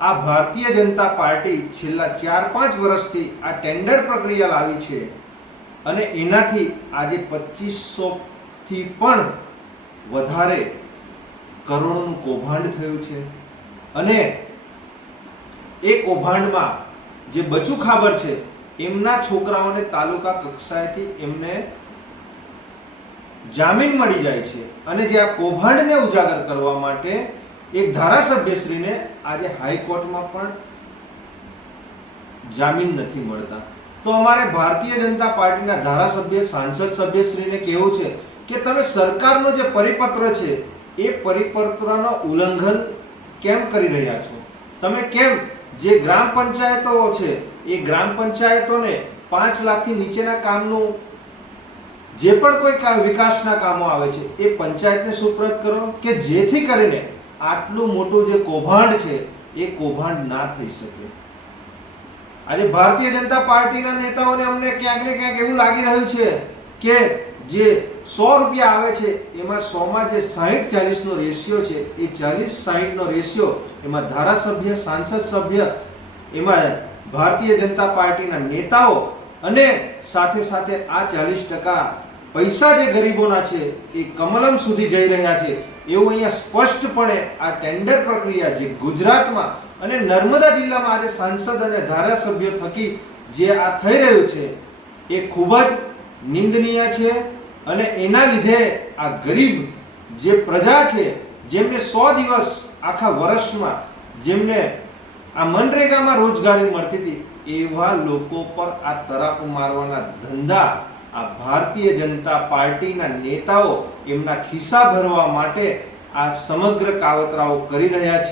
આ ભારતીય જનતા પાર્ટી છેલ્લા 4-5 વર્ષથી આ ટેન્ડર પ્રક્રિયા લાવી છે અને એનાથી આજે 2500 થી પણ વધારે કરોડોનું કૌભાંડ થયું છે અને એ કૌભાંડમાં જે બચુ ખાબર છે એમના છોકરાઓને તાલુકા કક્ષાએથી એમને જામીન મળી જાય છે અને જે આ કૌભાંડને ઉજાગર કરવા માટે એક ધારાસભ્યશ્રીને આજે હાઈકોર્ટમાં પણ જામીન નથી મળતા. તો અમારે ભારતીય જનતા પાર્ટીના ધારાસભ્ય સાંસદ સભ્યશ્રીને કહેવું છે કે તમે સરકારનો જે પરિપત્ર છે એ પરિપત્રનો ઉલ્લંઘન કેમ કરી રહ્યા છો? તમે કેમ જે ગ્રામ પંચાયતો છે એ ગ્રામ પંચાયતોને 5 લાખથી નીચેના કામનું જે પણ કોઈ વિકાસના કામો આવે છે એ પંચાયતને સુપ્રત કરો કે જેથી કરીને આટલું મોટું જે કૌભાંડ છે એ કૌભાંડ ના થઈ શકે. આજે ભારતીય જનતા પાર્ટીના નેતાઓને અમને ક્યાંક ને ક્યાંક એવું લાગી રહ્યું છે કે જે 100 રૂપિયા આવે છે એમાં 100 માં જે 60-40 નો રેશિયો છે એ 40-60 નો રેશિયો એમાં ધારાસભ્ય સાંસદ સભ્ય એમાં ભારતીય જનતા પાર્ટીના નેતાઓ અને સાથે સાથે આ 40% પૈસા જે ગરીબોના છે એ કમલમ સુધી જઈ રહ્યા છે એવું અહીંયા સ્પષ્ટપણે આ ટેન્ડર પ્રક્રિયા જે ગુજરાતમાં અને નર્મદા જિલ્લામાં આજે સાંસદ અને ધારાસભ્યો થકી જે આ થઈ રહ્યું છે એ ખૂબ જ નિંદનીય છે અને એના લીધે આ ગરીબ જે પ્રજા છે જેમને 100 દિવસ આખા વર્ષમાં જેમને આ મનરેગામાં રોજગારી મળતી હતી એવા લોકો પર આ તરાપુ મારવાના ધંધા આ ભારતીય જનતા પાર્ટીના નેતાઓ એમના ખિસ્સા ભરવા માટે આ સમગ્ર કાવતરાઓ કરી રહ્યા છે.